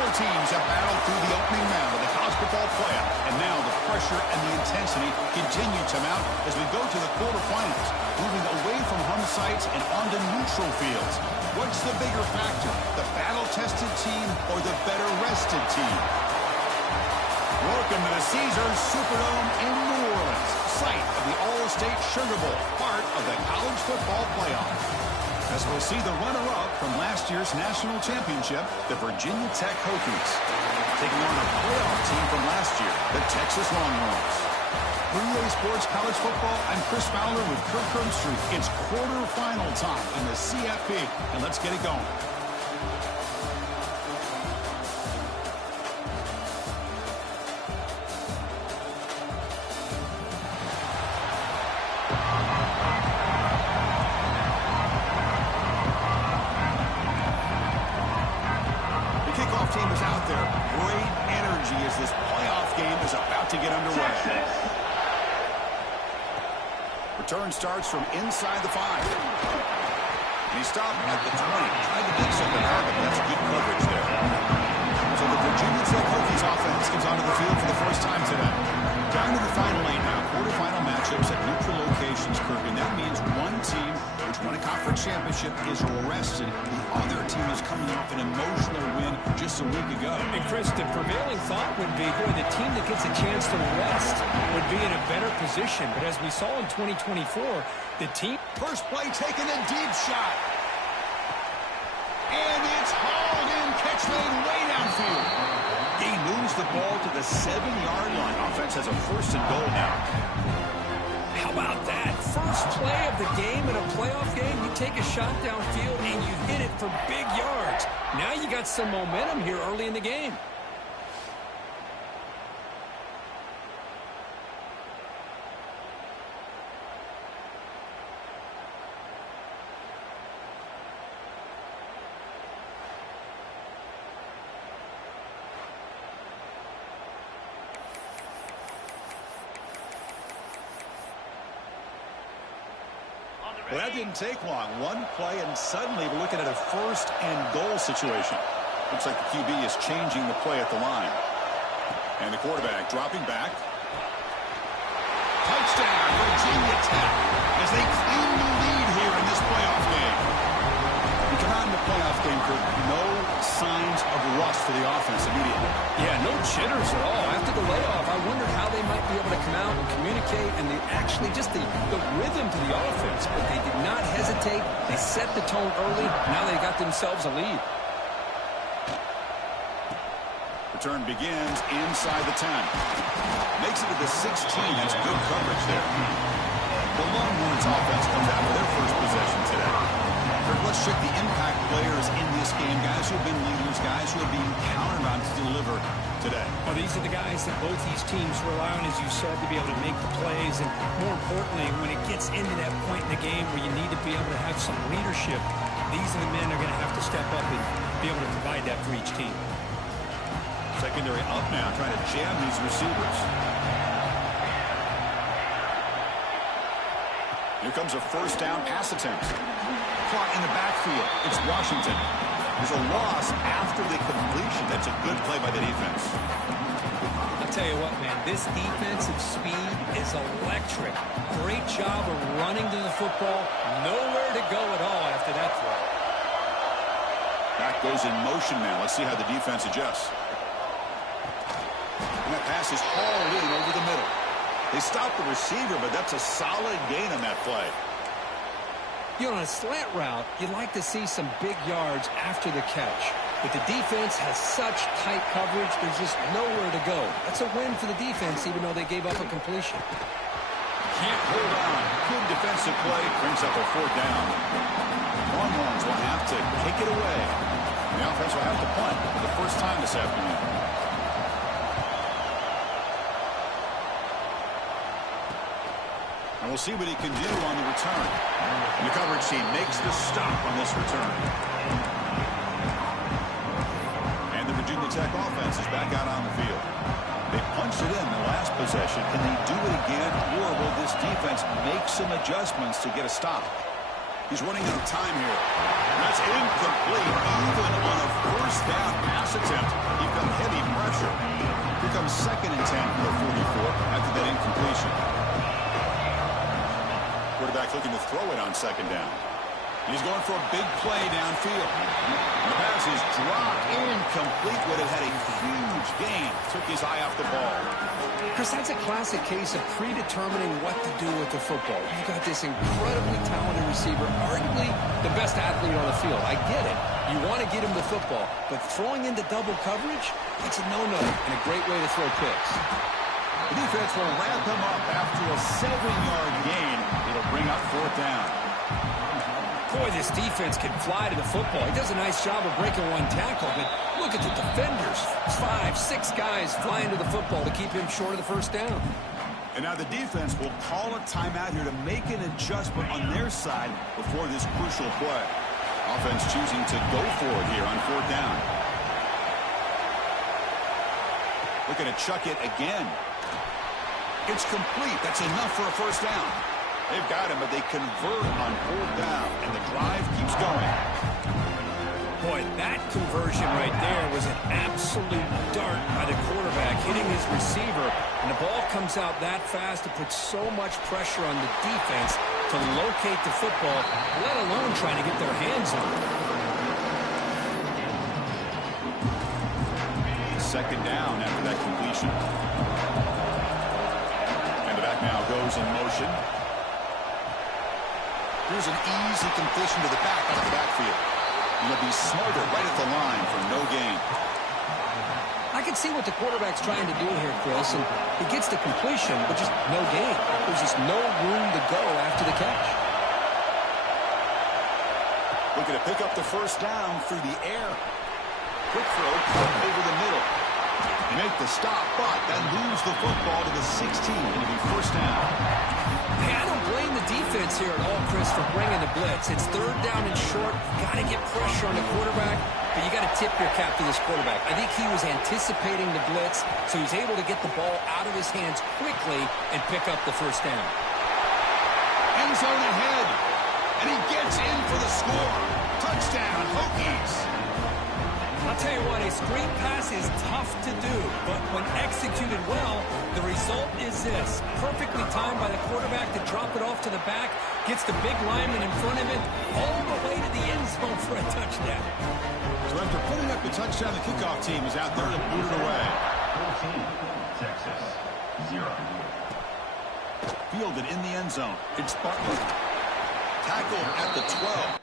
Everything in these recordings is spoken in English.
Four teams have battled through the opening round of the college football playoff, and now the pressure and the intensity continue to mount as we go to the quarterfinals, moving away from home sites and onto neutral fields. What's the bigger factor, the battle-tested team or the better-rested team? Welcome to the Caesars Superdome in New Orleans, site of the All-State Sugar Bowl, part of the college football playoff. As we'll see the runner-up from last year's national championship, the Virginia Tech Hokies, taking on a playoff team from last year, the Texas Longhorns. For EA Sports College Football, I'm Chris Fowler with Kirk Herbstreit. It's quarterfinal time in the CFP, and let's get it going. Team is out there. Great energy as this playoff game is about to get underway. Return starts from inside the 5. And he stopped at the 20. Tried to make something happen. That's good coverage there. So the Virginia Tech Hokies offense comes onto the field for the first time today. Down to the final 8 now. Quarterfinal matchups at neutral locations, Kirk. And that means one team which won a conference championship is rested. The other team is coming off an emotional win just a week ago. And Chris, the prevailing thought would be, boy, the team that gets a chance to rest would be in a better position. But as we saw in 2024, the team... First play taking a deep shot. And it's hauled in, catch made way downfield. He moves the ball to the 7-yard line. Offense has a first and goal now. How about that? First play of the game in a playoff game, you take a shot downfield and you hit it for big yards. Now you got some momentum here early in the game. Well, that didn't take long. One play, and suddenly we're looking at a first and goal situation. Looks like the QB is changing the play at the line. And the quarterback dropping back. Touchdown, Virginia Tech, as they claim the lead here in this playoff game. We come out in the playoff game for no signs of rust for the offense immediately. Yeah, no jitters at all. After the layoff, I wondered how they might be able to come out and communicate and actually just the rhythm to the offense. But they did not hesitate. They set the tone early. Now they got themselves a lead. Return begins inside the 10. Makes it to the 16. That's good coverage there. The Longhorns offense comes out with their first possession today. Let's check the impact players in this game. Guys who have been leaders, guys who are being counted on to deliver today. Well, these are the guys that both these teams rely on, as you said, to be able to make the plays. And more importantly, when it gets into that point in the game where you need to be able to have some leadership, these are the men that are going to have to step up and be able to provide that for each team. Secondary up now, trying to jam these receivers. Here comes a first down pass attempt. Caught in the backfield. It's Washington. There's a loss after the completion. That's a good play by the defense. I'll tell you what, man, this defensive speed is electric. Great job of running to the football. Nowhere to go at all after that throw. Back goes in motion now. Let's see how the defense adjusts. And that pass is hauled in over the middle. They stopped the receiver, but that's a solid gain on that play. You know, on a slant route, you'd like to see some big yards after the catch. But the defense has such tight coverage, there's just nowhere to go. That's a win for the defense, even though they gave up a completion. Can't hold on. Good defensive play. Brings up a fourth down. Longhorns will have to kick it away. The offense will have to punt for the first time this afternoon. And we'll see what he can do on the return. And the coverage team makes the stop on this return. And the Virginia Tech offense is back out on the field. They punched it in the last possession. Can they do it again, or will this defense make some adjustments to get a stop? He's running out of time here. That's incomplete. Even on a first down pass attempt, you've got heavy pressure. Here comes 2nd and 10 for the 44 after that incompletion. Quarterback looking to throw it on 2nd down. He's going for a big play downfield. The pass is dropped incomplete. Would have had a huge gain. Took his eye off the ball. Chris, that's a classic case of predetermining what to do with the football. You've got this incredibly talented receiver, arguably the best athlete on the field. I get it. You want to get him the football, but throwing into double coverage, that's a no-no and a great way to throw picks. The defense will wrap him up after a 7-yard gain. It'll bring up 4th down. Boy, this defense can fly to the football. He does a nice job of breaking one tackle, but look at the defenders. 5, 6 guys flying to the football to keep him short of the 1st down. And now the defense will call a timeout here to make an adjustment on their side before this crucial play. Offense choosing to go for it here on 4th down. Looking to chuck it again. It's complete. That's enough for a 1st down. They've got him, but they convert on 4th down, and the drive keeps going. Boy, that conversion right there was an absolute dart by the quarterback, hitting his receiver, and the ball comes out that fast. It puts so much pressure on the defense to locate the football, let alone trying to get their hands on it. 2nd down after that completion. And the back now goes in motion. Here's an easy completion to the back out of the backfield. He'll be smarter right at the line for no gain. I can see what the quarterback's trying to do here, Chris, and he gets the completion, but just no gain. There's just no room to go after the catch. Looking to pick up the 1st down through the air. Quick throw over the middle. They make the stop, but then lose the football to the 16. It'll be 1st down. Hey, I don't blame the defense here at all, Chris, for bringing the blitz. It's 3rd down and short. You got to get pressure on the quarterback, but you got to tip your cap to this quarterback. I think he was anticipating the blitz, so he's able to get the ball out of his hands quickly and pick up the 1st down. End zone ahead, and he gets in for the score. Touchdown, Hokies. I'll tell you what, a screen pass is tough to do, but when executed well, the result is this. Perfectly timed by the quarterback to drop it off to the back, gets the big lineman in front of it, all the way to the end zone for a touchdown. So after putting up the touchdown, the kickoff team is out there to boot it away. 14, Texas, 0. Fielded in the end zone. It's Butler. Tackled at the 12.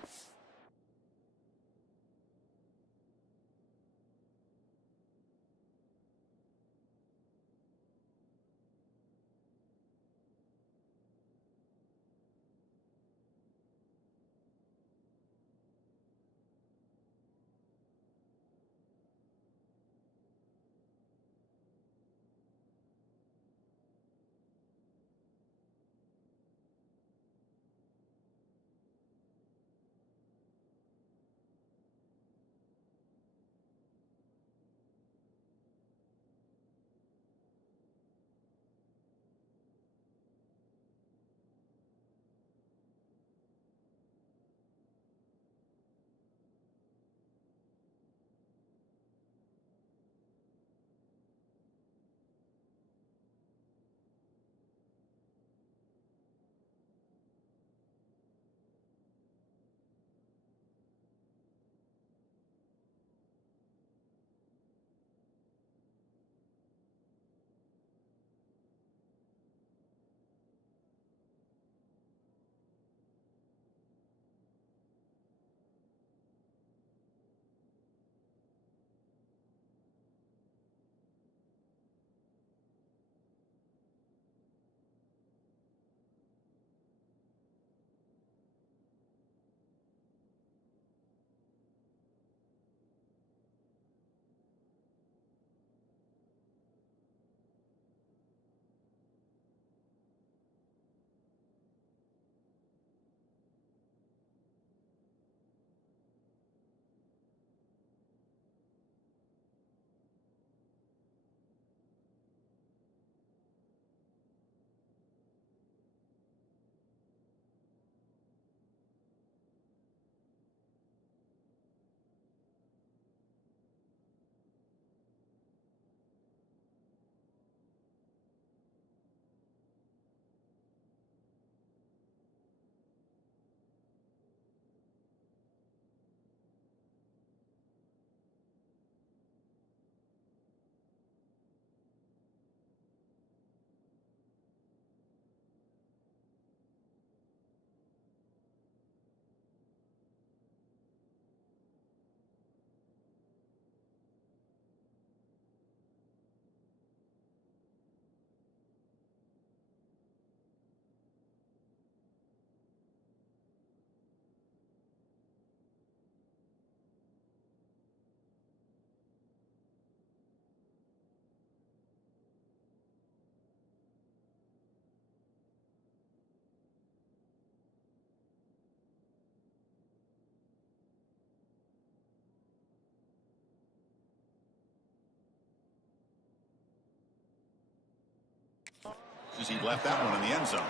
as he left that one in the end zone.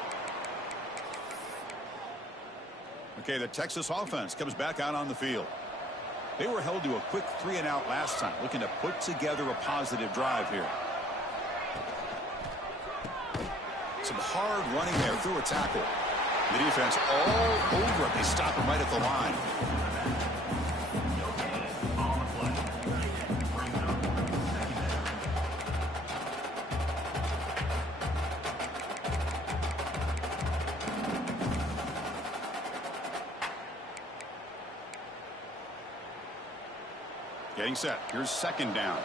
Okay, the Texas offense comes back out on the field. They were held to a quick 3-and-out last time, looking to put together a positive drive here. Some hard running there through a tackle. The defense all over it. They stop him right at the line. Getting set. Here's second down.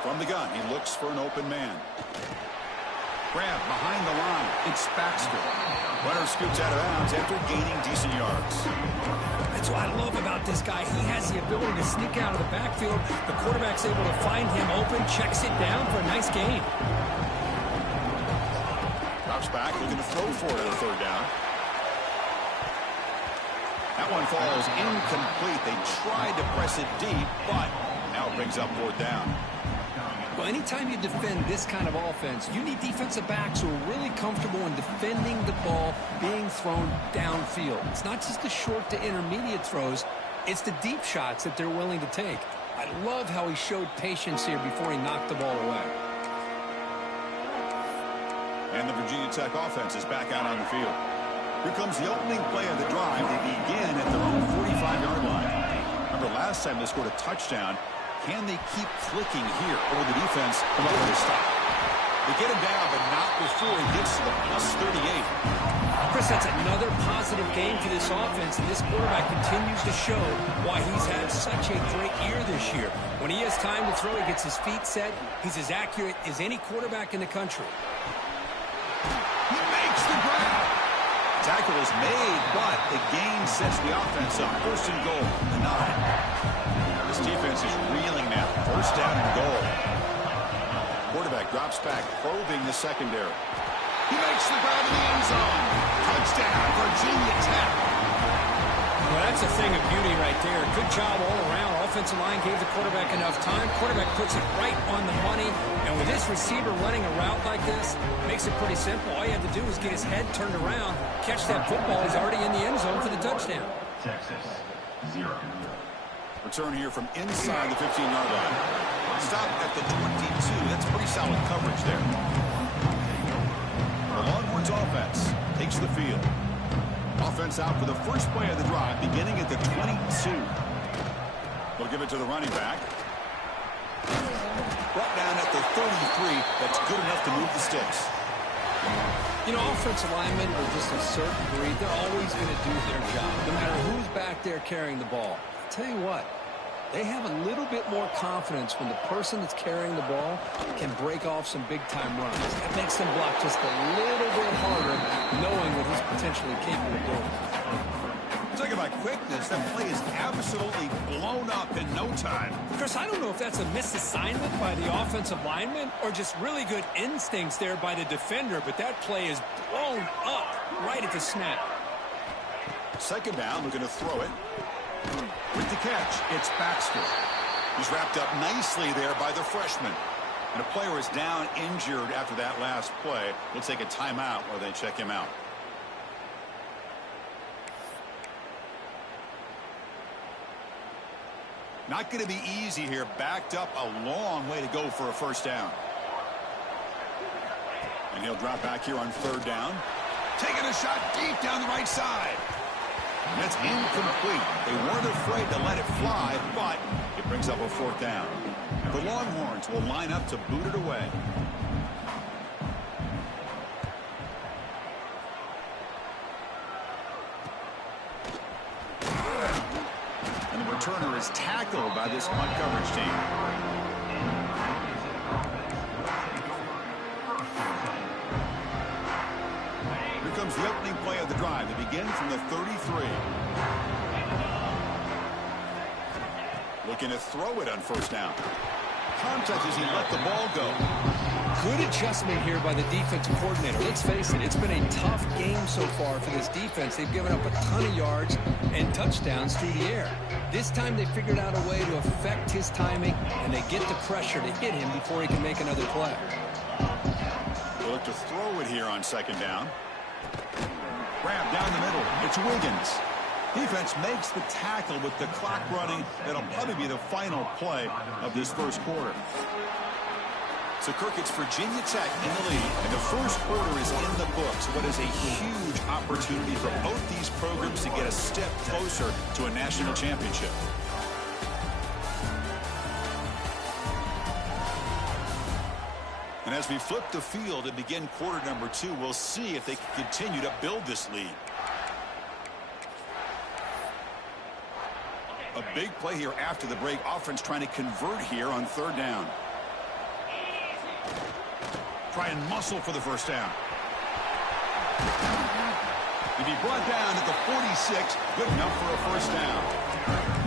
From the gun, he looks for an open man. Grab behind the line. It's Baxter. Runner scoots out of bounds after gaining decent yards. That's what I love about this guy. He has the ability to sneak out of the backfield. The quarterback's able to find him open, checks it down for a nice gain. Drops back, looking to throw for it on third down. That one falls incomplete. They tried to press it deep, but now it brings up fourth down. Well, anytime you defend this kind of offense, you need defensive backs who are really comfortable in defending the ball being thrown downfield. It's not just the short to intermediate throws, it's the deep shots that they're willing to take. I love how he showed patience here before he knocked the ball away. And the Virginia Tech offense is back out on the field. Here comes the opening play of the drive. They begin at their own 45-yard line. Remember last time they scored a touchdown. Can they keep clicking here, or will the defense come up with a stop? They get him down, but not before he gets to the +38. Chris, that's another positive game for this offense, and this quarterback continues to show why he's had such a great year this year. When he has time to throw, he gets his feet set. He's as accurate as any quarterback in the country. He makes the grab. Tackle is made, but the gain sets the offense up. First and goal, the 9. This defense is reeling now. First down and goal. Quarterback drops back, probing the secondary. He makes the grab in the end zone. Touchdown, Virginia Tech. Well, that's a thing of beauty right there. Good job all around. Offensive line gave the quarterback enough time. Quarterback puts it right on the money. And with this receiver running a route like this, makes it pretty simple. All you have to do is get his head turned around, catch that football. He's already in the end zone for the touchdown. Texas, 0. Return here from inside the 15-yard line. Stop at the 22. That's pretty solid coverage there. The Longhorns offense takes the field. Offense out for the first play of the drive, beginning at the 22. They'll give it to the running back. Brought down at the 33. That's good enough to move the sticks. You know, offensive linemen are just a certain breed. They're always going to do their job, no matter who's back there carrying the ball. I'll tell you what, they have a little bit more confidence when the person that's carrying the ball can break off some big-time runs. That makes them block just a little bit harder, knowing what he's potentially capable of doing. Talking about quickness, that play is absolutely blown up in no time. Chris, I don't know if that's a misassignment by the offensive lineman or just really good instincts there by the defender, but that play is blown up right at the snap. Second down, looking to throw it. With the catch, it's Baxter. He's wrapped up nicely there by the freshman. And a player is down injured after that last play. We'll take a timeout while they check him out. Not going to be easy here. Backed up a long way to go for a first down. And he'll drop back here on third down. Taking a shot deep down the right side. And that's incomplete. They weren't afraid to let it fly, but it brings up a fourth down. The Longhorns will line up to boot it away. And the returner is tackled by this punt coverage team. Here comes the opening play of the drive. They begin from the 33. Looking to throw it on first down. contact as he let the ball go. Good adjustment here by the defensive coordinator. Let's face it, it's been a tough game so far for this defense. They've given up a ton of yards and touchdowns through the air. This time they figured out a way to affect his timing, and they get the pressure to hit him before he can make another play. They'll look to throw it here on second down. Grab down the middle. It's Wiggins. Defense makes the tackle with the clock running. That'll probably be the final play of this first quarter. So, Kirk, it's Virginia Tech in the lead, and the first quarter is in the books. What is a huge opportunity for both these programs to get a step closer to a national championship. And as we flip the field and begin quarter number 2, we'll see if they can continue to build this lead. A big play here after the break. Offense trying to convert here on third down. Try and muscle for the first down. To be brought down at the 46, good enough for a first down.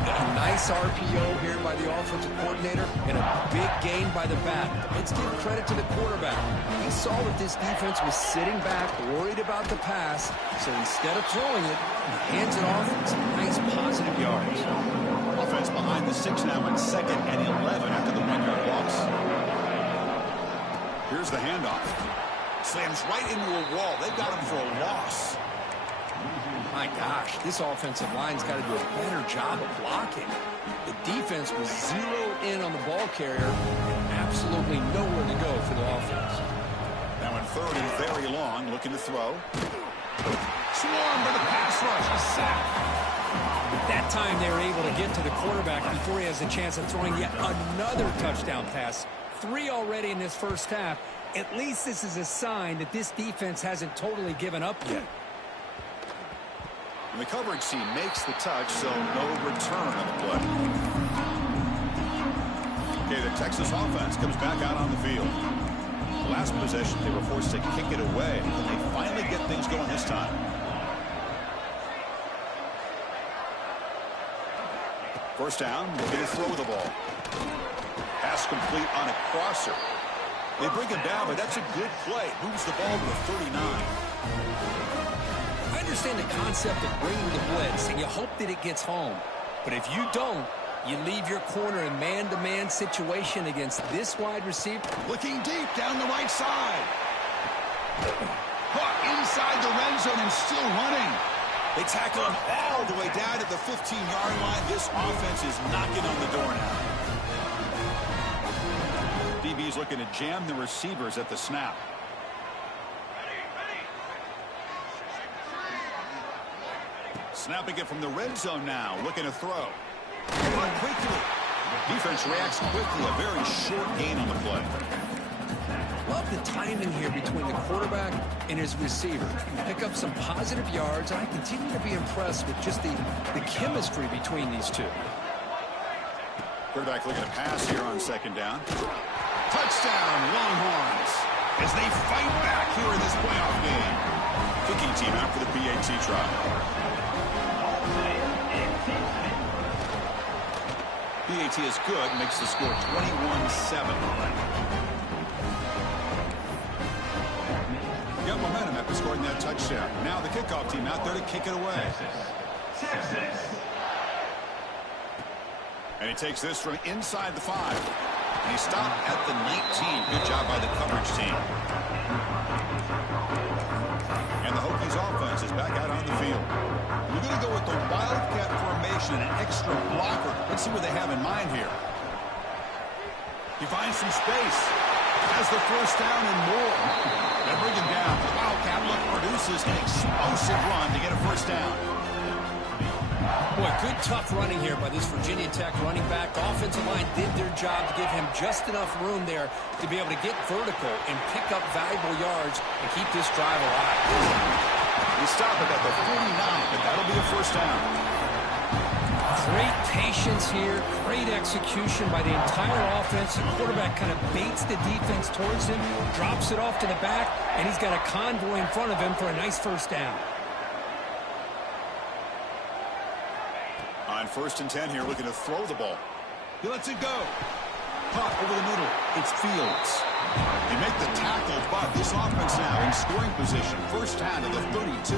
A nice RPO here by the offensive coordinator and a big gain by the back. Let's give credit to the quarterback. He saw that this defense was sitting back, worried about the pass, so instead of throwing it, he hands it off with some nice positive yards. Offense behind the 6 now in 2nd and 11 after the 1-yard loss. Here's the handoff. Slams right into a wall. They've got him for a loss. My gosh, this offensive line's got to do a better job of blocking. The defense was zeroed in on the ball carrier and absolutely nowhere to go for the offense. Now in 3rd and very long, looking to throw. Swarmed by the pass rush. A sack. That time they were able to get to the quarterback before he has a chance of throwing yet another touchdown pass. 3 already in this first half. At least this is a sign that this defense hasn't totally given up yet. And the coverage team makes the touch, so no return on the play. Okay, the Texas offense comes back out on the field. The last possession, they were forced to kick it away, and they finally get things going this time. First down, they're going to throw the ball. Pass complete on a crosser. They bring him down, but that's a good play. Moves the ball to the 39. I understand the concept of bringing the blitz, and you hope that it gets home. But if you don't, you leave your corner in man-to-man situation against this wide receiver. Looking deep down the right side. Caught inside the red zone and still running. They tackle him all the way down at the 15-yard line. This offense is knocking on the door now. DB's looking to jam the receivers at the snap. Snapping it from the red zone now, looking to throw. But quickly. Defense reacts quickly, a very short gain on the play. Love the timing here between the quarterback and his receiver. Pick up some positive yards, and I continue to be impressed with just the chemistry between these two. Quarterback looking to pass here on second down. Touchdown, Longhorns, as they fight back here in this playoff game. Kicking team out for the PAT try. PAT is good, makes the score 21-7. Got momentum after scoring that touchdown. Now the kickoff team out there to kick it away. Texas. And he takes this from inside the 5. And he stopped at the 19. Good job by the coverage team. And the Hokies offense is back out on the field. We're going to go with the Wildcat formation and an extra blocker. Let's see what they have in mind here. He finds some space. Has the first down and more. They bring him down. The Wildcat look produces an explosive run to get a first down. Boy, good tough running here by this Virginia Tech running back. Offensive line did their job to give him just enough room there to be able to get vertical and pick up valuable yards and keep this drive alive. We stop it at the 49, but that'll be a first down. Great patience here, great execution by the entire offense. The quarterback kind of baits the defense towards him, drops it off to the back, and he's got a convoy in front of him for a nice first down. On 1st and 10 here, looking to throw the ball. He lets it go. Caught over the middle. It's Fields. They make the tackle, but this offense now in scoring position. First down to the 32.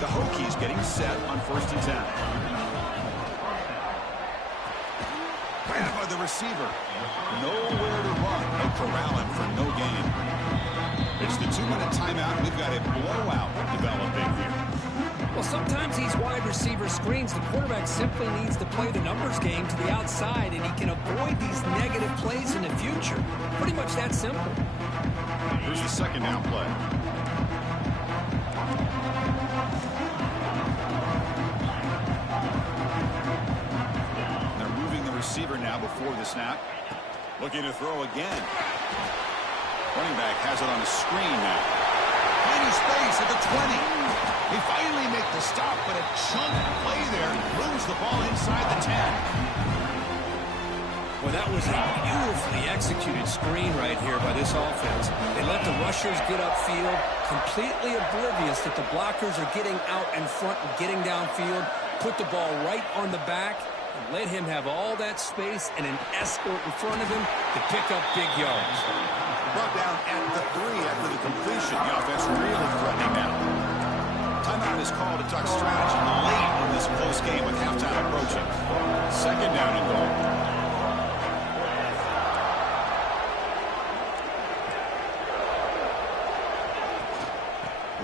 The Hokies getting set on 1st and 10. Grabbed by the receiver. Nowhere to run. No corralling for no gain. It's the 2-minute timeout. We've got a blowout developing here. Well, sometimes these wide receiver screens, the quarterback simply needs to play the numbers game to the outside, and he can avoid these negative plays in the future. Pretty much that simple. Here's the 2nd down play. They're moving the receiver now before the snap. Looking to throw again. Running back has it on the screen now. Plenty of space at the 20. They finally make the stop, but a chunk play there moves the ball inside the 10. Well, that was a beautifully executed screen right here by this offense. They let the rushers get upfield, completely oblivious that the blockers are getting out in front and getting downfield, put the ball right on the back, and let him have all that space and an escort in front of him to pick up big yards. Brought down at the 3 after the completion. The offense really threatening now. Timeout is called to talk strategy late in this close game with halftime approaching. 2nd down and goal.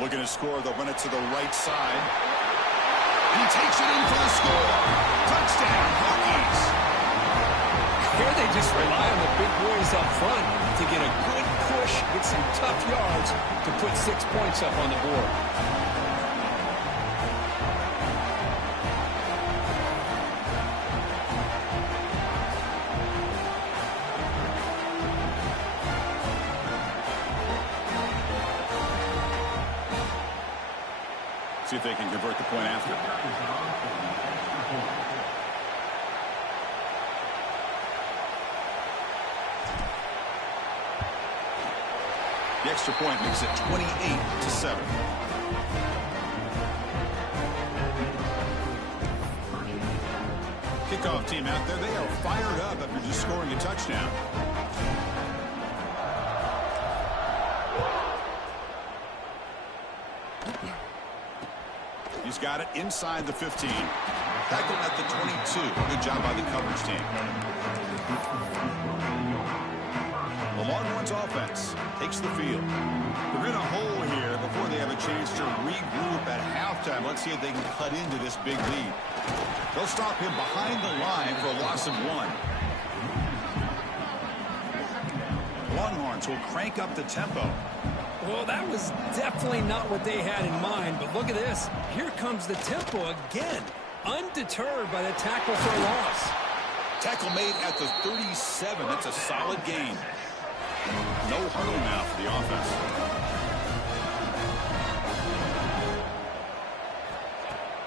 Looking to score, they'll run it to the right side. And he takes it in for the score. Touchdown, Hokies. Here they just rely on the big boys up front to get a good push, get some tough yards to put 6 points up on the board. See if they can convert the point after. The extra point makes it 28-7. Kickoff team out there. They are fired up after just scoring a touchdown. He's got it inside the 15. Tackled at the 22. Good job by the coverage team. The Longhorns offense takes the field. They're in a hole here before they have a chance to regroup at halftime. Let's see if they can cut into this big lead. They'll stop him behind the line for a loss of 1. Longhorns will crank up the tempo. Well, that was definitely not what they had in mind, but look at this. Here comes the tempo again, undeterred by the tackle for a loss. Tackle made at the 37. That's a solid gain. No huddle now for the offense.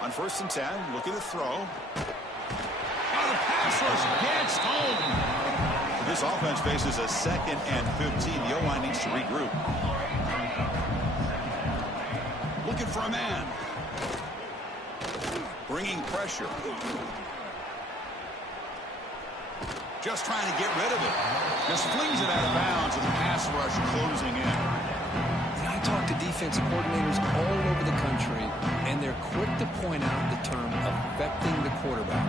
On 1st and 10, looking to throw. Oh, the pass rush gets home. This offense faces a 2nd and 15. The O-line needs to regroup. Looking for a man. Bringing pressure. Just trying to get rid of it. Just flings it out of bounds and the pass rush closing in. I talk to defensive coordinators all over the country, and they're quick to point out the term affecting the quarterback.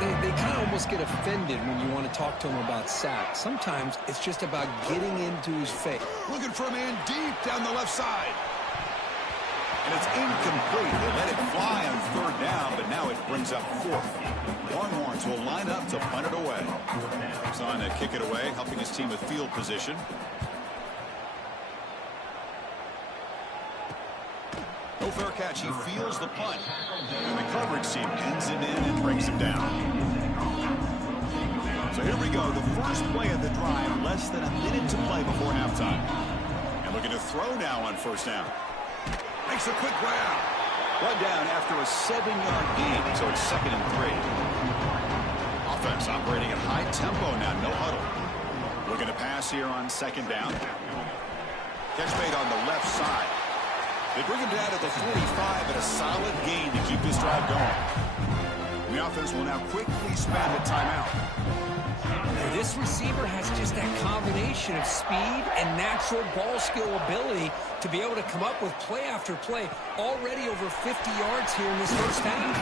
They kind of almost get offended when you want to talk to them about sacks. Sometimes it's just about getting into his face. Looking for a man deep down the left side. And it's incomplete. They let it fly on 3rd down, but now it brings up 4th. Longhorns will line up to punt it away. He's on to kick it away, helping his team with field position. No fair catch. He feels the punt. And the coverage team pins him in and brings him down. So here we go. The first play of the drive, less than a minute to play before halftime. And looking to throw now on 1st down. Makes a quick grab. Run down after a 7-yard gain, so it's 2nd and 3. Offense operating at high tempo now, no huddle. Looking to pass here on 2nd down. Catch made on the left side. They bring him down to the 45 at a solid gain to keep this drive going. And the offense will now quickly spend a timeout. This This receiver has just that combination of speed and natural ball skill ability to be able to come up with play after play. Already over 50 yards here in this first half.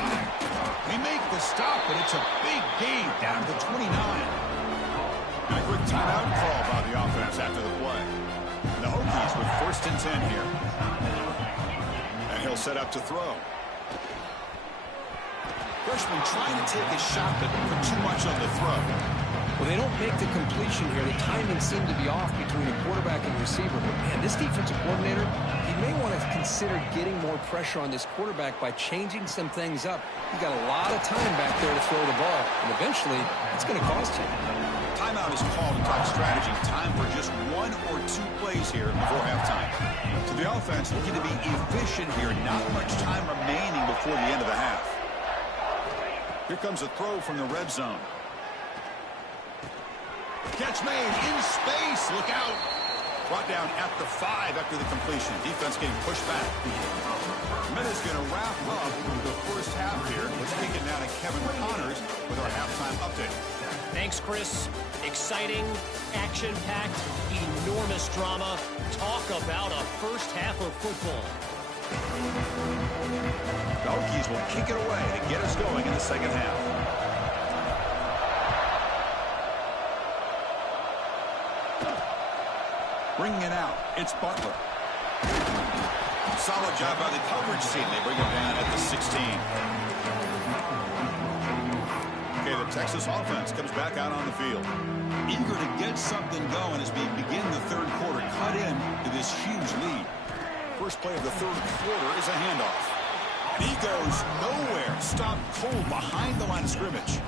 They make the stop, but it's a big gain down to 29. And a quick timeout call by the offense after the play. The Hokies with 1st and 10 here. And he'll set up to throw. Freshman trying to take a shot, but put too much on the throw. Well, they don't make the completion here. The timing seemed to be off between a quarterback and receiver. But, man, this defensive coordinator, he may want to consider getting more pressure on this quarterback by changing some things up. He got a lot of time back there to throw the ball, and eventually it's going to cost him. Timeout is called to talk strategy. Time for just 1 or 2 plays here before halftime. So the offense looking to be efficient here. Not much time remaining before the end of the half. Here comes a throw from the red zone. Catch made in space. Look out. Brought down at the 5 after the completion. Defense getting pushed back. Minute's going to wrap up the first half here. Let's kick it now to Kevin Connors with our halftime update. Thanks, Chris. Exciting, action-packed, enormous drama. Talk about a first half of football. The Hokies will kick it away to get us going in the second half. Bringing it out, it's Butler. Solid job by the coverage team. They bring him down at the 16. Okay, the Texas offense comes back out on the field. Eager to get something going as we begin the third quarter. Cut in to this huge lead. First play of the third quarter is a handoff. And he goes nowhere. Stopped cold behind the line of scrimmage.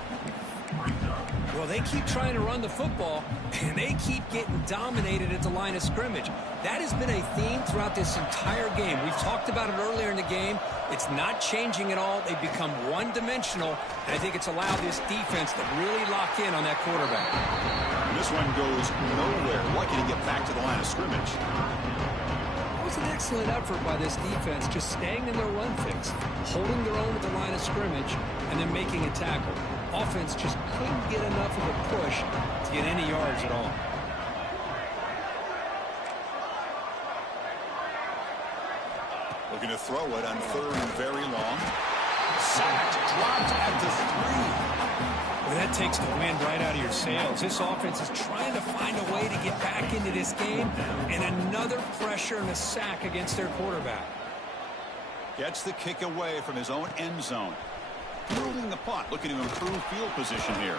Well, they keep trying to run the football, and they keep getting dominated at the line of scrimmage. That has been a theme throughout this entire game. We've talked about it earlier in the game. It's not changing at all. They've become one-dimensional, and I think it's allowed this defense to really lock in on that quarterback. And this one goes nowhere. Lucky to get back to the line of scrimmage. It was an excellent effort by this defense, just staying in their run fix, holding their own at the line of scrimmage, and then making a tackle. Offense just couldn't get enough of a push to get any yards at all. Looking to throw it on 3rd and very long. Sacked, dropped at the 3. Well, that takes the wind right out of your sails. This offense is trying to find a way to get back into this game, and another pressure and a sack against their quarterback. Gets the kick away from his own end zone. Fielding the punt, looking to improve field position here.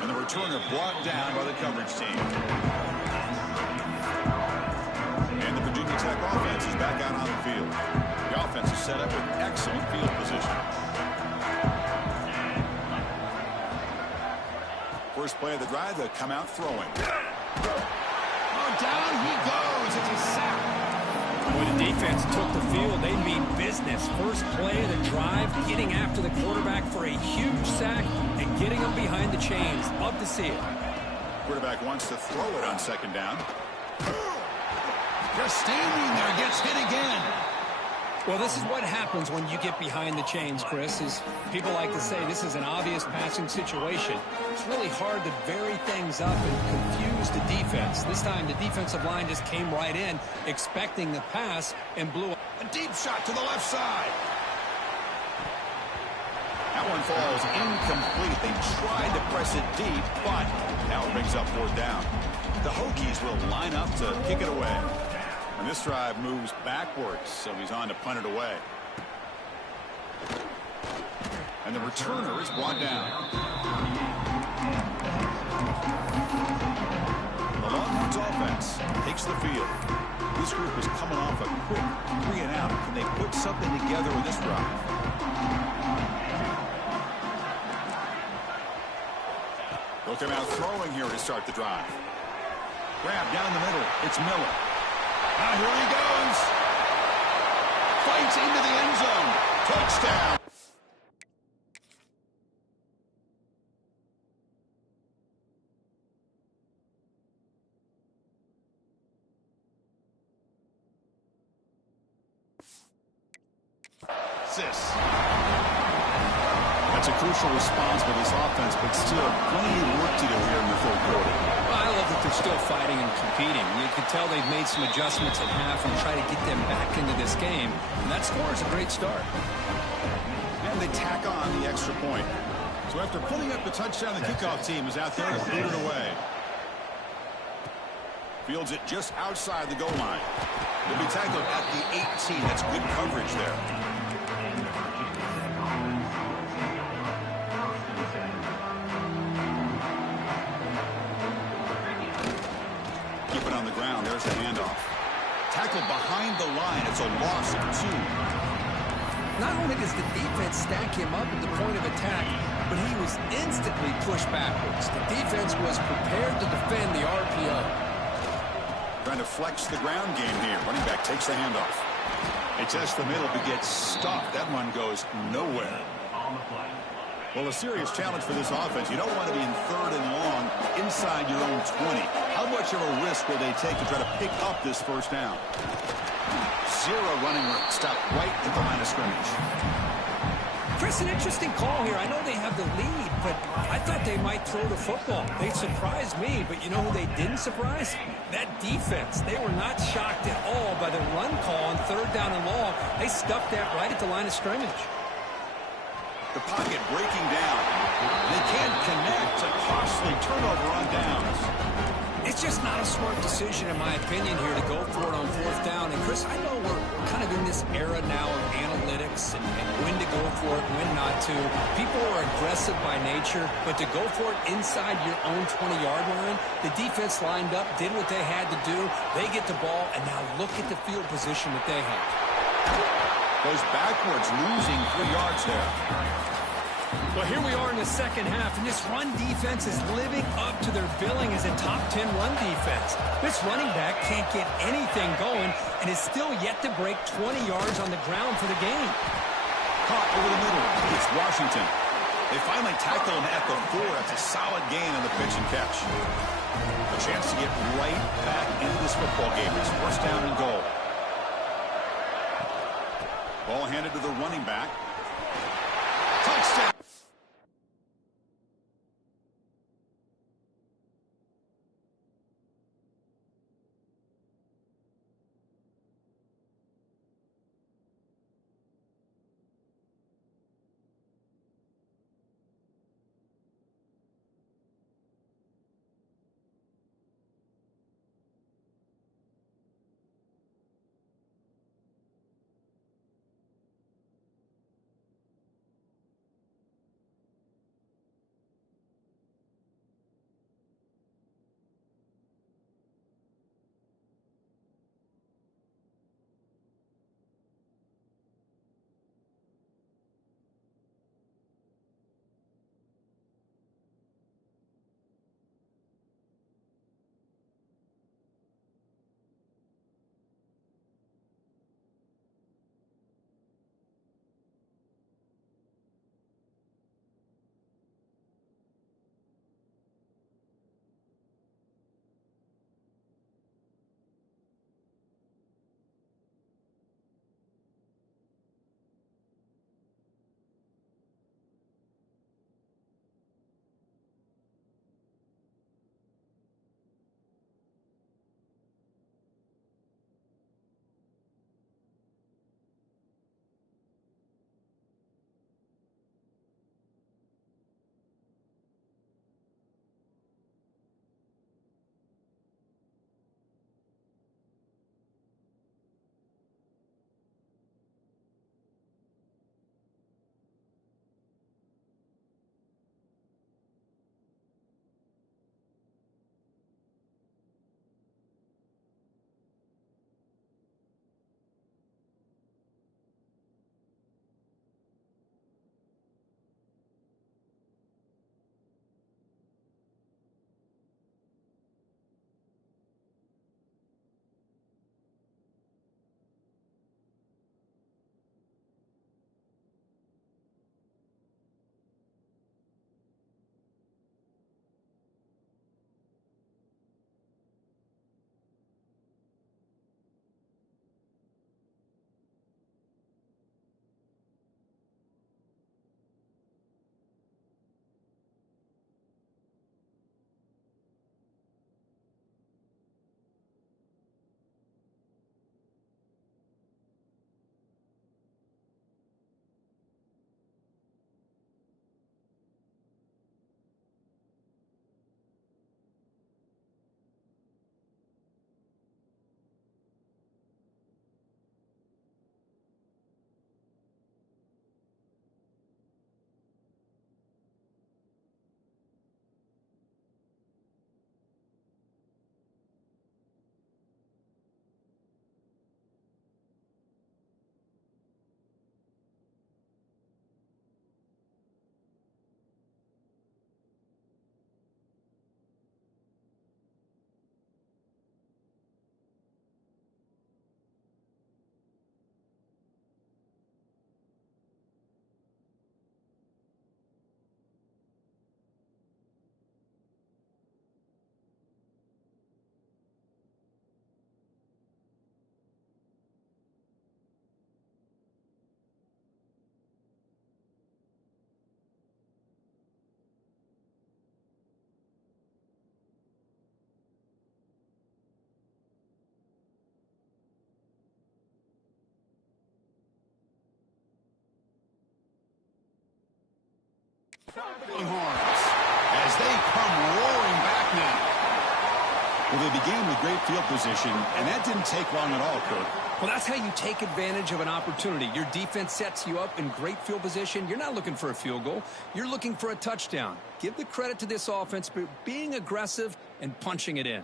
And the returner brought down by the coverage team. And the Virginia Tech offense is back out on the field. The offense is set up with excellent field position. First play of the drive, they come out throwing. Oh, down he goes. It's a sack. When the defense took the field, they mean business. First play of the drive, getting after the quarterback for a huge sack and getting him behind the chains. Love to see it. Quarterback wants to throw it on 2nd down. Just standing there, gets hit again. Well, this is what happens when you get behind the chains, Chris, is people like to say this is an obvious passing situation. It's really hard to vary things up and confuse the defense. This time, the defensive line just came right in, expecting the pass, and blew up. A deep shot to the left side. That one falls incomplete. They tried to press it deep, but now it brings up 4th down. The Hokies will line up to kick it away. And this drive moves backwards, so he's on to punt it away. And the returner is brought down. The Longhorns offense takes the field. This group is coming off a quick 3 and out. Can they put something together with this drive? They'll come out throwing here to start the drive. Grab down the middle. It's Miller. Here he goes. Fights into the end zone. Touchdown. That's a crucial response by this offense, but still plenty of work to do here in the third quarter. playing and competing. You could tell they've made some adjustments at half and try to get them back into this game. And that score is a great start. And they tack on the extra point. So after putting up the touchdown, the kickoff team is out there to boot it away. Fields it just outside the goal line. He'll be tackled at the 18. That's good coverage there. Keep it on the ground. There's the handoff. Tackled behind the line. It's a loss of 2. Not only does the defense stack him up at the point of attack, but he was instantly pushed backwards. The defense was prepared to defend the RPO. Trying to flex the ground game here. Running back takes the handoff. He tests the middle but gets stopped. That one goes nowhere. Well, a serious challenge for this offense. You don't want to be in 3rd and long inside your own 20. How much of a risk will they take to try to pick up this first down? 0 running room. Stop right at the line of scrimmage. Chris, an interesting call here. I know they have the lead, but I thought they might throw the football. They surprised me, but you know who they didn't surprise? That defense. They were not shocked at all by the run call on 3rd down and long. They stuffed that right at the line of scrimmage. The pocket breaking down. They can't connect. A costly turnover on downs. It's just not a smart decision, in my opinion, here to go for it on 4th down. And, Chris, I know we're kind of in this era now of analytics and when to go for it, when not to. People are aggressive by nature, but to go for it inside your own 20-yard line, the defense lined up, did what they had to do. They get the ball, and now look at the field position that they have. Goes backwards, losing 3 yards there. Well, here we are in the second half, and this run defense is living up to their billing as a top 10 run defense. This running back can't get anything going and is still yet to break 20 yards on the ground for the game. Caught over the middle. It's Washington. They finally tackle him at the 4. That's a solid gain on the pitch and catch. A chance to get right back into this football game. It's 1st down and goal. Ball handed to the running back. Touchdown. Horns as they come roaring back now. Well, they began with great field position, and that didn't take long at all, Kirk. Well, that's how you take advantage of an opportunity. Your defense sets you up in great field position. You're not looking for a field goal. You're looking for a touchdown. Give the credit to this offense for being aggressive and punching it in.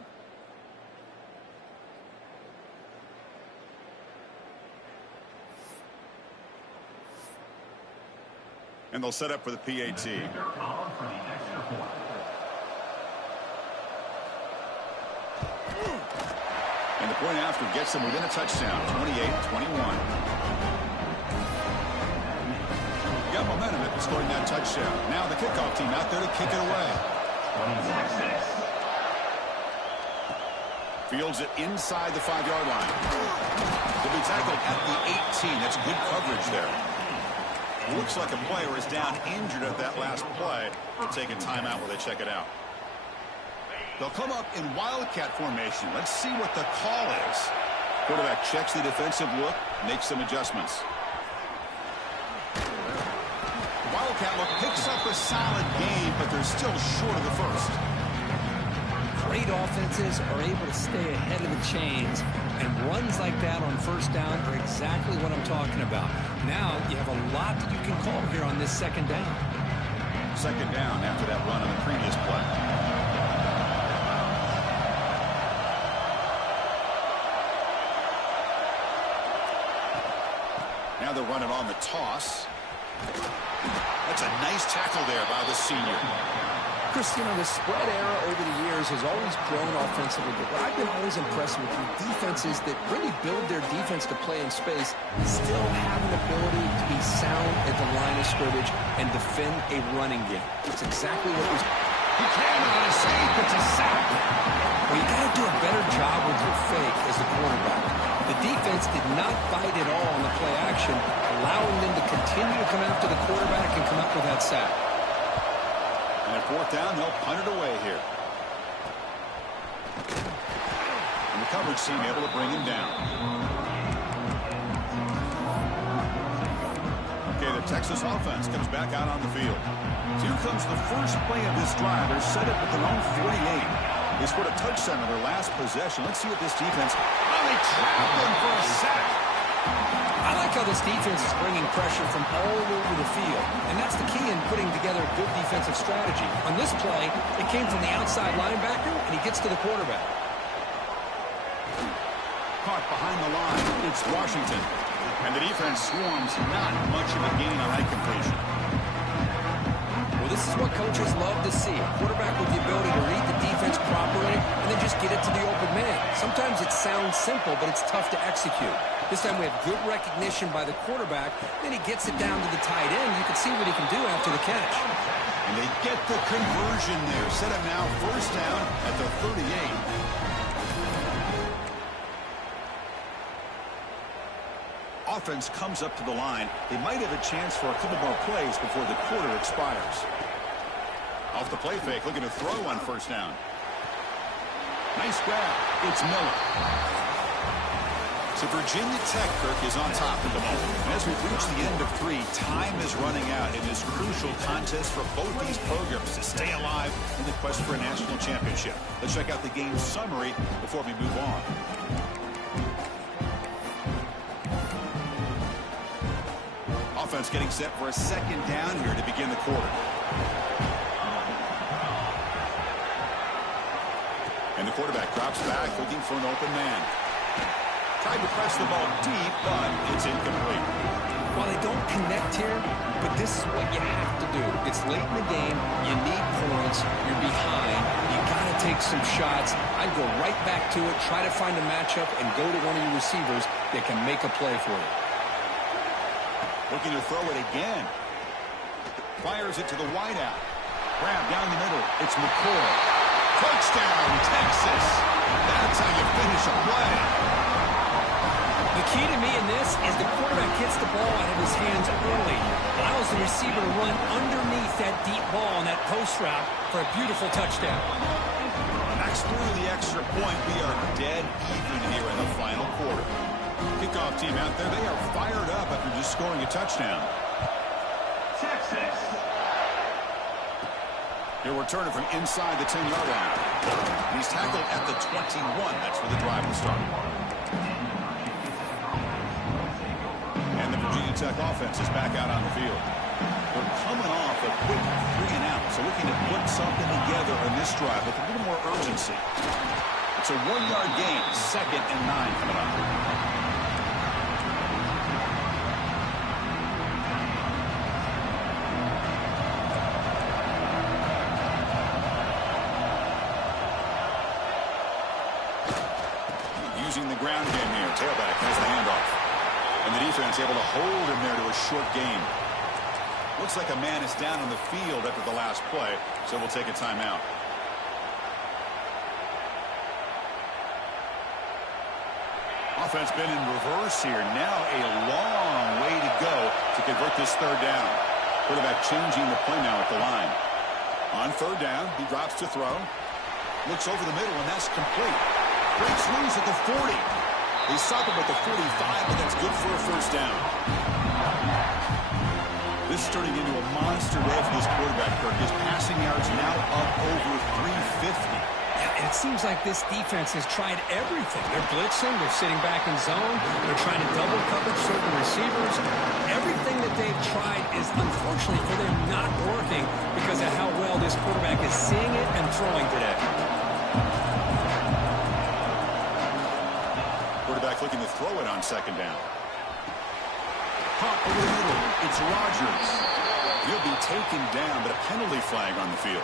And they'll set up for the PAT. And the point after gets them within a touchdown, 28-21. Got momentum after scoring that touchdown. Now the kickoff team out there to kick it away. Fields it inside the 5-yard line. He'll be tackled at the 18. That's good coverage there. Looks like a player is down injured at that last play. They'll take a timeout while they check it out. They'll come up in wildcat formation. Let's see what the call is. Quarterback checks the defensive look, makes some adjustments. Wildcat look picks up a solid game, but they're still short of the first. Great offenses are able to stay ahead of the chains, and runs like that on first down are exactly what I'm talking about. Now you have a lot that you can call here on this second down. Second down after that run on the previous play. Now they're running on the toss. That's a nice tackle there by the senior. Chris, you know, the spread era over the years has always grown offensively, but what I've been always impressed with defenses that really build their defense to play in space still have an ability to be sound at the line of scrimmage and defend a running game. It's exactly what was... He came on a save. It's a sack. Well, you got to do a better job with your fake as a quarterback. The defense did not fight at all on the play action, allowing them to continue to come after the quarterback and come up with that sack. And at fourth down, they'll punt it away here. And the coverage team able to bring him down. Okay, the Texas offense comes back out on the field. So here comes the first play of this drive. They're set up at their own 48. They scored a touchdown on their last possession. Let's see what this defense... Oh, they trapped them for a sack. I like how this defense is bringing pressure from all over the field, and that's the key in putting together a good defensive strategy. On this play, it came from the outside linebacker, and he gets to the quarterback. Caught behind the line. It's Washington. And the defense swarms not much of a gain on that completion. Well, this is what coaches love to see. A quarterback with the ability to read the defense properly and then just get it to the open man. Sometimes it sounds simple, but it's tough to execute. This time we have good recognition by the quarterback. Then he gets it down to the tight end. You can see what he can do after the catch. And they get the conversion there. Set up now first down at the 38. Offense comes up to the line. They might have a chance for a couple more plays before the quarter expires. Off the play fake, looking to throw on first down. Nice grab. It's Miller. So Virginia Tech, Kirk, is on top at the moment. And as we reach the end of 3, time is running out in this crucial contest for both these programs to stay alive in the quest for a national championship. Let's check out the game summary before we move on. Offense getting set for a second down here to begin the quarter. And the quarterback drops back looking for an open man. Tried to press the ball deep, but it's incomplete. Well, they don't connect here, but this is what you have to do. It's late in the game. You need points. You're behind. You got to take some shots. I'd go right back to it, try to find a matchup, and go to one of your receivers that can make a play for you. Looking to throw it again. Fires it to the wideout. Grab down the middle. It's McCoy. Touchdown, Texas. That's how you finish a play. The key to me in this is the quarterback gets the ball out of his hands early. Allows the receiver to run underneath that deep ball on that post route for a beautiful touchdown. Knocks through the extra point. We are dead even here in the final quarter. Kickoff team out there, they are fired up after just scoring a touchdown. Texas. He'll return it from inside the 10-yard line. He's tackled at the 21. That's where the drive will start. And the Virginia Tech offense is back out on the field. They're coming off a quick 3-and-out, so looking to put something together in this drive with a little more urgency. It's a 1-yard gain, 2nd and 9 coming up. Using the ground game here. Tailback has the handoff. And the defense able to hold him there to a short gain. Looks like a man is down on the field after the last play, so we'll take a timeout. Offense been in reverse here. Now a long way to go to convert this 3rd down. Quarterback changing the play now at the line. On 3rd down, he drops to throw. Looks over the middle, and that's complete. Breaks loose at the 40. They stop him at the 45, but that's good for a 1st down. This is turning into a monster day for this quarterback, Kirk. His passing yards now up over 350. Yeah, and it seems like this defense has tried everything. They're blitzing, they're sitting back in zone, they're trying to double coverage certain receivers. Everything that they've tried is, unfortunately for them, not working because of how well this quarterback is seeing it and throwing today. Quarterback looking to throw it on 2nd down. Pop over the middle. It's Rodgers. He'll be taken down, but a penalty flag on the field.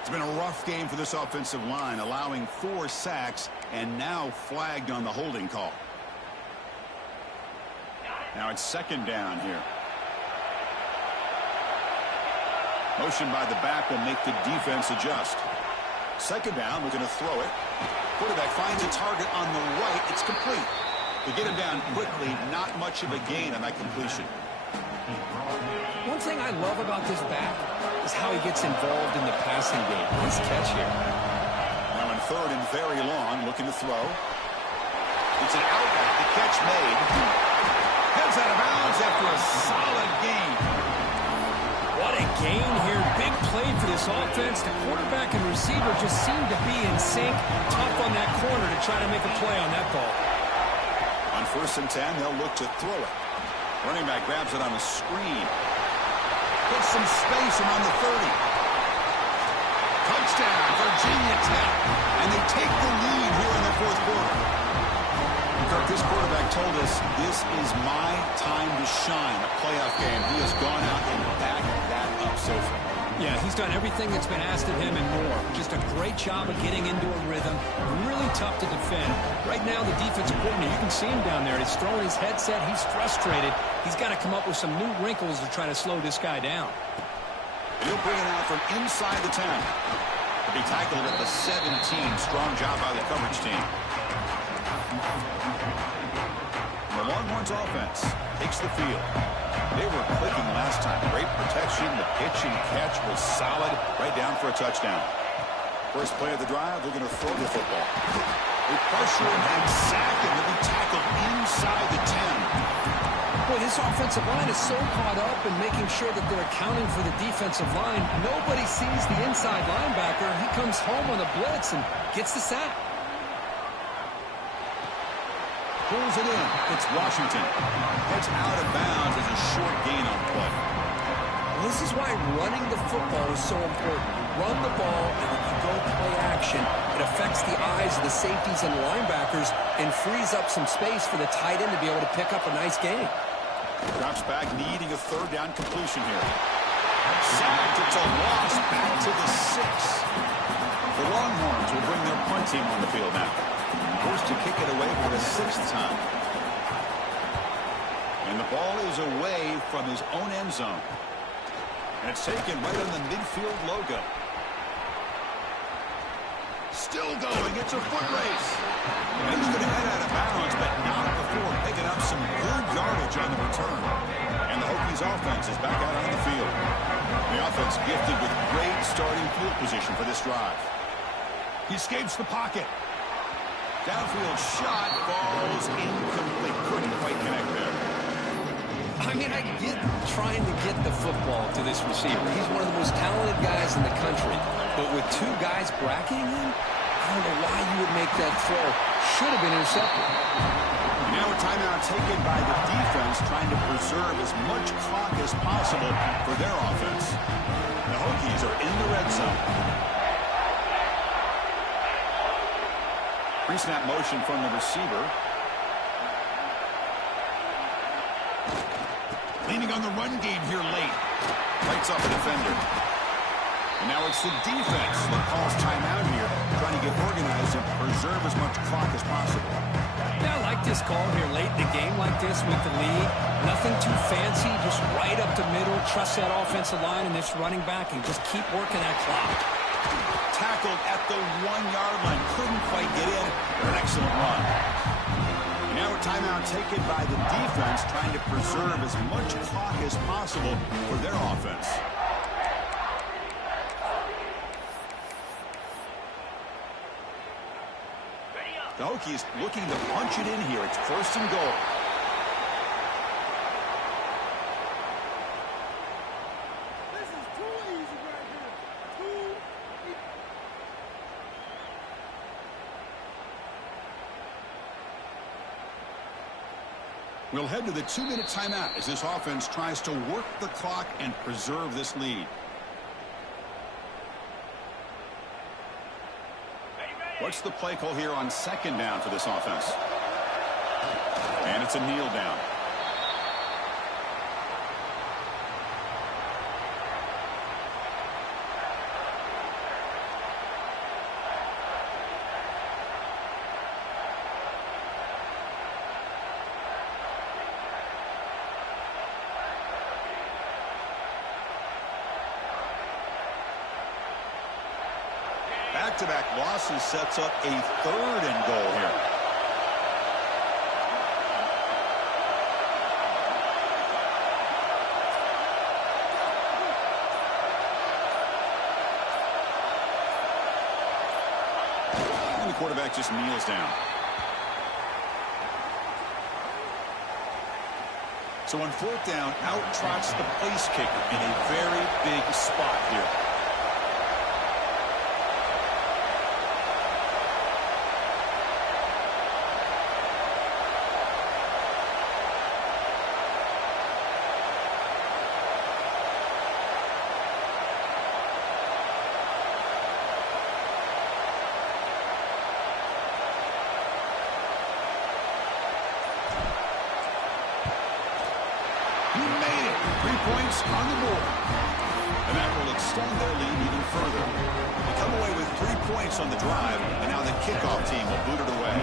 It's been a rough game for this offensive line, allowing 4 sacks and now flagged on the holding call. Now it's 2nd down here. Motion by the back will make the defense adjust. 2nd down, we're going to throw it. Quarterback finds a target on the right. It's complete. They get him down quickly. Not much of a gain on that completion. One thing I love about this back is how he gets involved in the passing game. Nice catch here. Now in 3rd and very long, looking to throw. It's an outlet. The catch made. Heads out of bounds after a solid gain. What a gain here. Big play for this offense. The quarterback and receiver just seem to be in sync. Tough on that corner to try to make a play on that ball. On 1st and 10, they'll look to throw it. Running back grabs it on a screen. Gets some space around the 30. Touchdown, Virginia Tech. And they take the lead here in the 4th quarter. Kirk, this quarterback told us this is my time to shine. A playoff game. He has gone out and backed that up so far. Yeah, he's done everything that's been asked of him and more. Just a great job of getting into a rhythm. Really tough to defend. Right now, the defensive coordinator, you can see him down there. He's throwing his headset. He's frustrated. He's got to come up with some new wrinkles to try to slow this guy down. And he'll bring it out from inside the 10. He'll be tackled at the 17. Strong job by the coverage team. The Longhorns offense takes the field. They were clicking last time. Great protection. The pitch and catch was solid. Right down for a touchdown. First play of the drive, they're going to throw the football. They pressure him and sack him. They'll be tackled inside the 10. Boy, this offensive line is so caught up in making sure that they're accounting for the defensive line. Nobody sees the inside linebacker. He comes home on the blitz and gets the sack. Pulls it in. It's Washington. Heads out of bounds as a short gain on play. Well, this is why running the football is so important. You run the ball, and when you go play action, it affects the eyes of the safeties and linebackers and frees up some space for the tight end to be able to pick up a nice gain. Drops back, needing a 3rd down completion here. Sacked. It's a loss back to the 6. The Longhorns will bring their punt team on the field now. Forced to kick it away for the 6th time. And the ball is away from his own end zone. And it's taken right on the midfield logo. Still going. It's a foot race. And he's going to head out of bounds, but not before picking up some good yardage on the return. And the Hokies offense is back out on the field. The offense gifted with great starting field position for this drive. He escapes the pocket. Downfield shot falls incomplete. Couldn't quite connect there. I mean, I get trying to get the football to this receiver. He's one of the most talented guys in the country. But with two guys bracketing him, I don't know why you would make that throw. Should have been intercepted. Now a timeout taken by the defense, trying to preserve as much clock as possible for their offense. The Hokies are in the red zone. Pre-snap motion from the receiver. Leaning on the run game here late. Lights up a defender. And now it's the defense that calls timeout here, trying to get organized and preserve as much clock as possible. Yeah, I like this call here late in the game like this with the lead. Nothing too fancy, just right up the middle. Trust that offensive line and this running back and just keep working that clock. Tackled at the 1-yard line. Couldn't quite get in. An excellent run. Now a timeout taken by the defense, trying to preserve as much clock as possible for their offense. The Hokies looking to punch it in here. It's 1st and goal. This is too easy right here. Too easy. We'll head to the 2-minute timeout as this offense tries to work the clock and preserve this lead. What's the play call here on 2nd down for this offense? And it's a kneel down. Back-to-back losses sets up a 3rd and goal here. And the quarterback just kneels down. So on 4th down, out trots the place kicker in a very big spot here. He made it. 3 points on the board. And that will extend their lead even further. They come away with 3 points on the drive, and now the kickoff team will boot it away.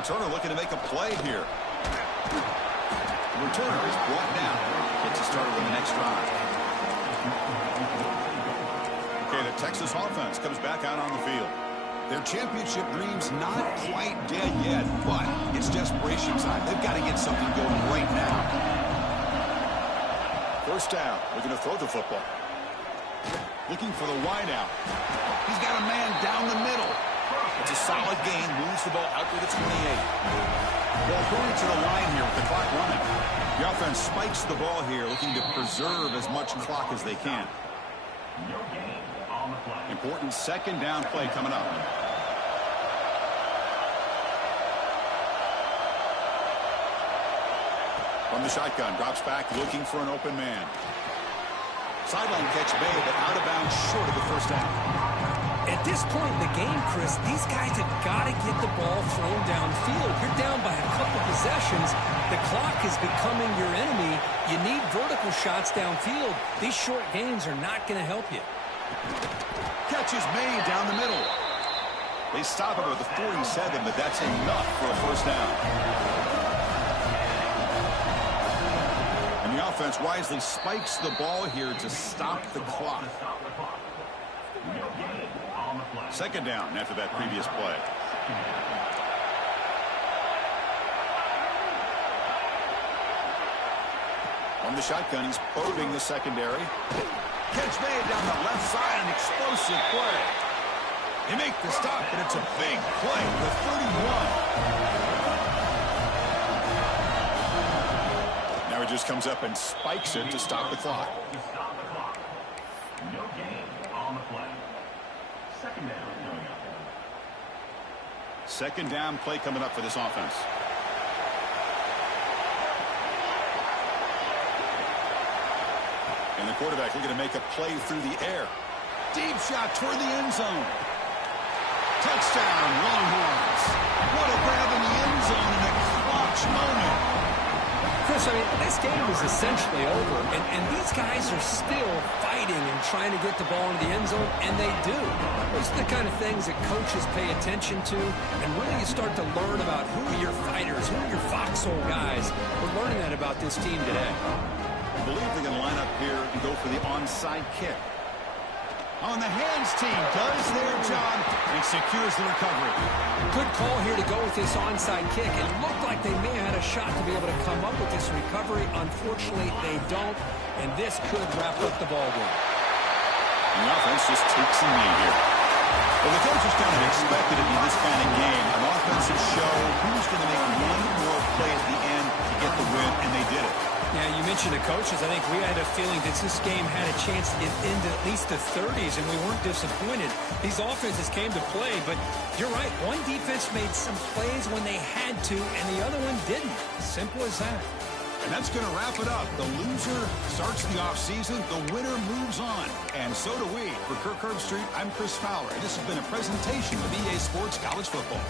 Returner looking to make a play here. The returner is brought down. Gets it started on the next drive. Okay, the Texas offense comes back out on the field. Their championship dream's not quite dead yet, but it's desperation time. They've got to get something going right now. 1st down. Looking to throw the football. Looking for the wideout. He's got a man down the middle. It's a solid gain. Moves the ball out to the 28. Ball going to the line here with the clock running. The offense spikes the ball here, looking to preserve as much clock as they can. Important 2nd down play coming up. From the shotgun, drops back, looking for an open man. Sideline catch made, but out of bounds short of the 1st down. At this point in the game, Chris, these guys have got to get the ball thrown downfield. You're down by a couple possessions. The clock is becoming your enemy. You need vertical shots downfield. These short gains are not going to help you. Catch is made down the middle. They stop it with the 47, but that's enough for a 1st down. And the offense wisely spikes the ball here to stop the clock. 2nd down after that previous play. From the shotgun, he's probing the secondary. Catch made down the left side, an explosive play. They make the stop, but it's a big play with 31. Now he just comes up and spikes it to stop the clock. No gain on the play. Second down. Second down play coming up for this offense. And the quarterback looking to make a play through the air. Deep shot toward the end zone. Touchdown, Longhorns. What a grab in the end zone in a clutch moment. Chris, I mean, this game is essentially over, and these guys are still fighting and trying to get the ball into the end zone, and they do. Those are the kind of things that coaches pay attention to, and really you start to learn about who are your fighters, who are your foxhole guys. We're learning that about this team today. I believe they're going to line up here and go for the onside kick. On the hands team does their job and secures the recovery. Good call here to go with this onside kick. It looked like they may have had a shot to be able to come up with this recovery. Unfortunately, they don't, and this could wrap up the ball game. The offense just takes a knee here. Well, the coaches kind of expected it to be this kind of game. An offensive show. Who's going to make one more play at the end to get the win, and they did it. Yeah, you mentioned the coaches. I think we had a feeling that this game had a chance to get into at least the 30s, and we weren't disappointed. These offenses came to play, but you're right. One defense made some plays when they had to, and the other one didn't. Simple as that. And that's going to wrap it up. The loser starts the offseason. The winner moves on. And so do we. For Kirk Herbstreit, I'm Chris Fowler. This has been a presentation of EA Sports College Football.